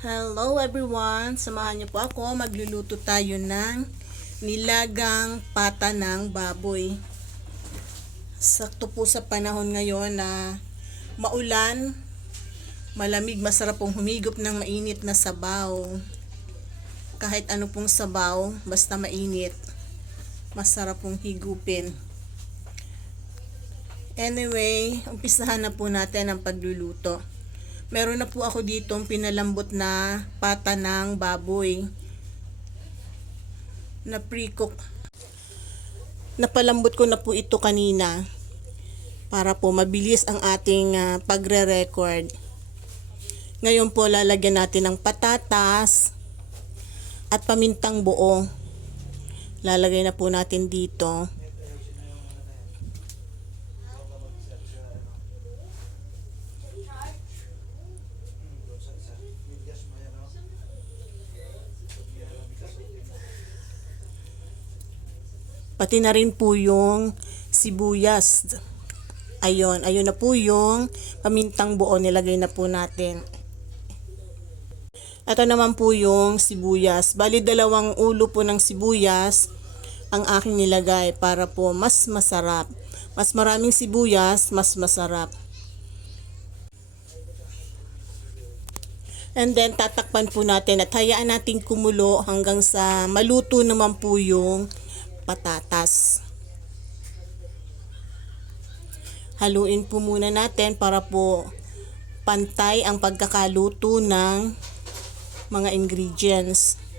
Hello everyone! Samahan niyo po ako. Magluluto tayo ng nilagang pata ng baboy. Sakto po sa panahon ngayon na maulan, malamig, masarap pong humigop ng mainit na sabaw. Kahit ano pong sabaw, basta mainit, masarap pong higupin. Anyway, umpisahan na po natin ang pagluluto. Meron na po ako ditong pinalambot na pata ng baboy na pre-cook. Napalambot ko na po ito kanina para po mabilis ang ating ah, pagre-record. Ngayon po lalagyan natin ng patatas at pamintang buo. Lalagay na po natin dito. Pati na rin po yung sibuyas. Ayun, ayun na po yung pamintang buo nilagay na po natin. Ito naman po yung sibuyas. Bali dalawang ulo po ng sibuyas ang aking nilagay para po mas masarap. Mas maraming sibuyas, mas masarap. And then tatakpan po natin at hayaan natin kumulo hanggang sa maluto naman po yung patatas. Haluin po muna natin para po pantay ang pagkakaluto ng mga ingredients.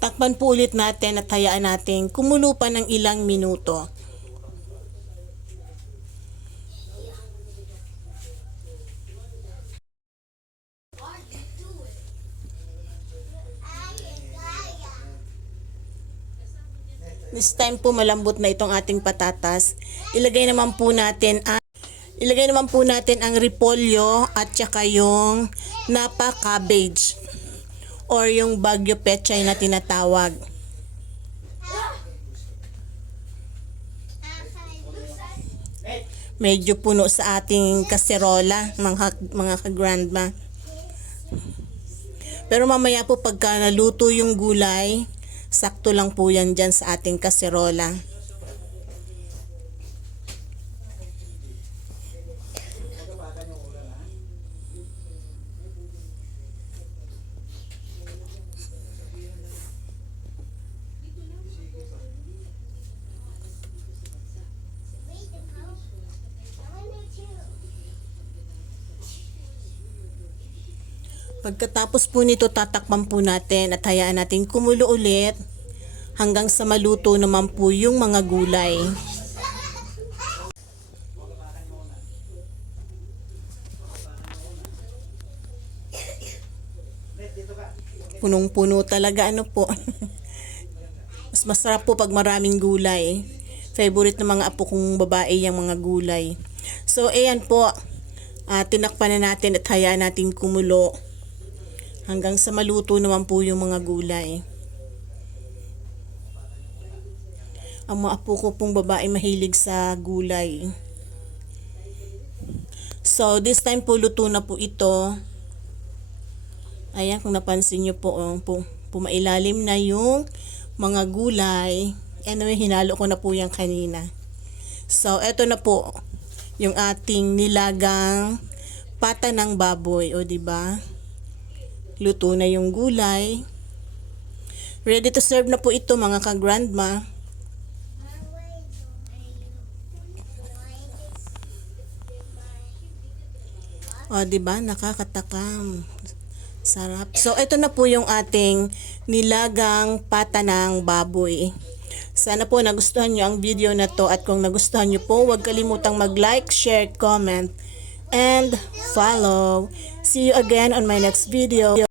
Takpan po ulit natin at hayaan natin kumulo pa ng ilang minuto. This time po malambot na itong ating patatas. Ilagay naman po natin ang Ilagay naman po natin ang repolyo at saka yung napa cabbage or yung bagyo pechay na tinatawag. Medyo puno sa ating kaserola, mga, mga ka-grandma. Pero mamaya po pagka naluto yung gulay, sakto lang po yan dyan sa ating kaserola. Pagkatapos po nito tatakpan po natin at hayaan natin kumulo ulit hanggang sa maluto naman po yung mga gulay. Punong-puno talaga ano po. Mas masarap po pag maraming gulay. Favorite ng mga apo kong babae yung mga gulay. So ayan po. Ah, tinakpan na natin at hayaan natin kumulo hanggang sa maluto naman po yung mga gulay. Ang mga apo ko pong babae mahilig sa gulay. So, this time po luto na po ito. Ayan, kung napansin nyo po, oh, po pumailalim na yung mga gulay. Anyway, hinalo ko na po yan kanina. So, eto na po yung ating nilagang pata ng baboy, o di ba? Luto na yung gulay. Ready to serve na po ito mga ka-grandma. O, di ba? Nakakatakam. Sarap. So, ito na po yung ating nilagang pata ng baboy. Sana po nagustuhan nyo ang video na to at kung nagustuhan nyo po, huwag kalimutang mag-like, share, comment, and follow. See you again on my next video.